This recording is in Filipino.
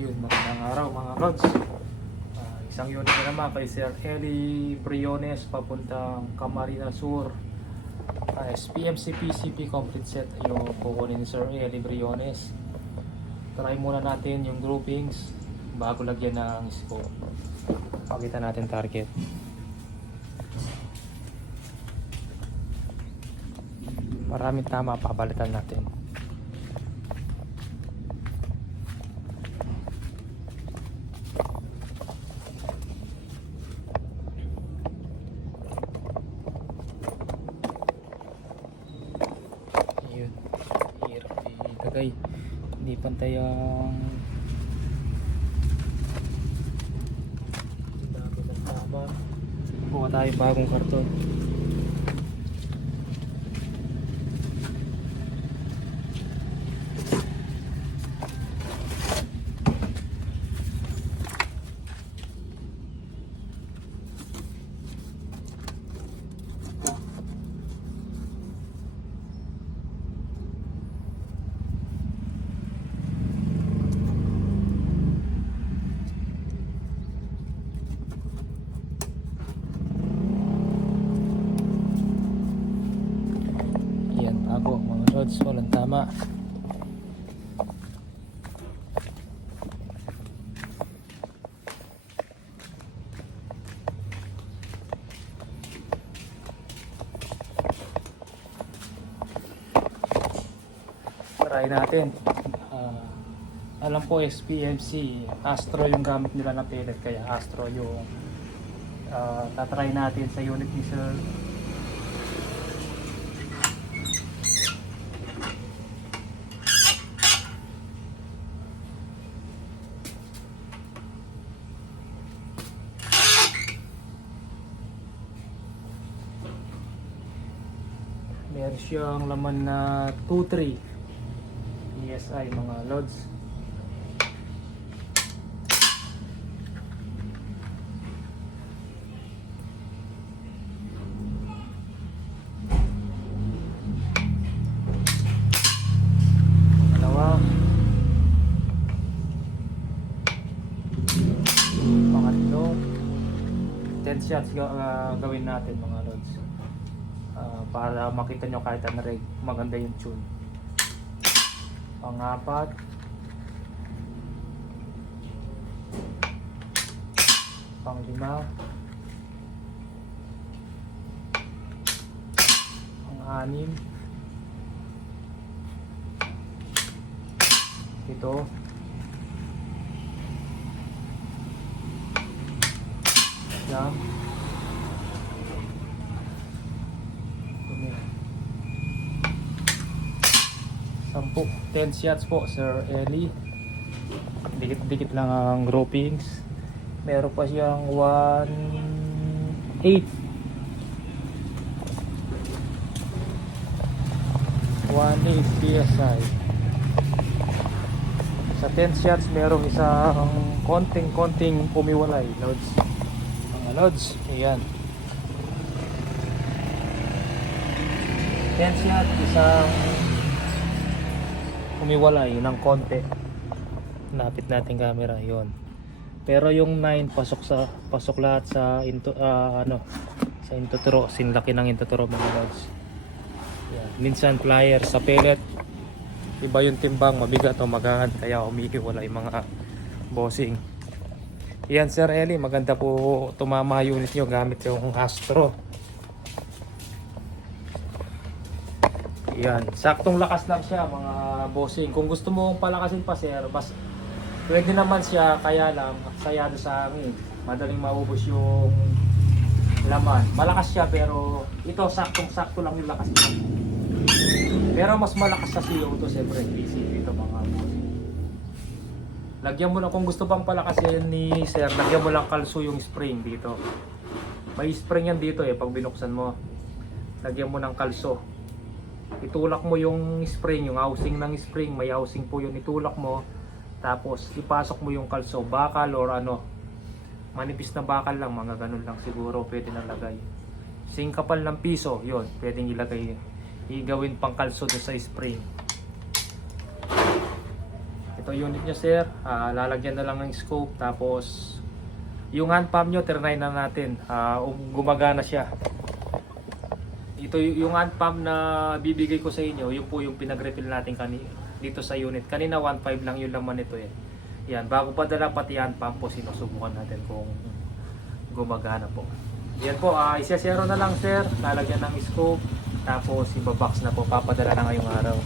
Yun, magandang araw mga lods. Isang unit na naman kay Sir Eli Briones papuntang Camarines Sur. SPMC PCP complete set yung kukunin ni Sir Eli Briones. Try muna natin yung groupings bago lagyan ng scope. Pakita natin target. Maraming tama, papalitan natin. Yun, hirap ilagay. Hindi pantay ang dami ng tama. Kuha tayo bagong karton. Ako mga lods, walang tama. Try natin. Alam ko SPMC Astro yung gamit nila na pellet, kaya Astro yung tatry natin sa unit ni Sir. Meron siyang laman na 2.3 PSI mga lods. Dalawa. Pangatlo. 10 shots gawin natin mga lods. Para makita nyo kahit ano rin, maganda yung tune. Pang-apat. Pang-lima. Pang-anim. Ito. Yan. 10 shots po Sir Eli. Dikit-dikit lang ang groupings. Meron pa siyang 1.8 PSI. Sa 10 shots merong isang konting umiwalay loads. Mga loads, ayan. 10 shots, isang umiwalay ng konti. Napit natin camera yon. Pero yung 9 pasok lahat sa sa intuturo, sinlaki ng intuturo mga lods. Yan. Minsan pliers sa pellet, iba yung timbang, mabigat o magaan, kaya umiiwalay mga bossing. Yan Sir Eli, maganda po tumama unit nyo gamit yung Astro. Yan, saktong lakas lang siya mga bossing. Kung gusto mong palakasin pa sir, pwede naman siya, kaya lang sayado sa hangin. Madaling maubos yung laman. Malakas siya pero ito saktong-sakto lang yung lakas niya. Pero mas malakas sa CO2 siyempre, PCP ito mga bossing. Lagyan mo na, kung gusto pang palakasin ni sir, lagyan mo lang kalso yung spring dito. May spring yan dito pag binuksan mo. Lagyan mo ng kalso. Itulak mo yung spring, yung housing ng spring, may housing po yun, itulak mo, tapos ipasok mo yung kalso, bakal or manipis na bakal lang, mga ganun lang siguro pwede na lagay. Singkapal ng piso, yun, pwedeng igawin pang kalso doon sa spring. Ito Ito unit nyo sir, lalagyan na lang ng scope, tapos yung hand pump nyo, trinay na natin, gumagana siya. Ito yung hand pump na bibigay ko sa inyo, yung po yung pinag-refill natin dito sa unit. Kanina 1.5 lang yung laman nito eh. Yan, bago pa dala pati hand pump po, sinusubukan natin kung gumagana po. Yan po, isa-zero na lang sir, lalagyan ng scope, tapos ibabox na po, papadala na ngayong araw.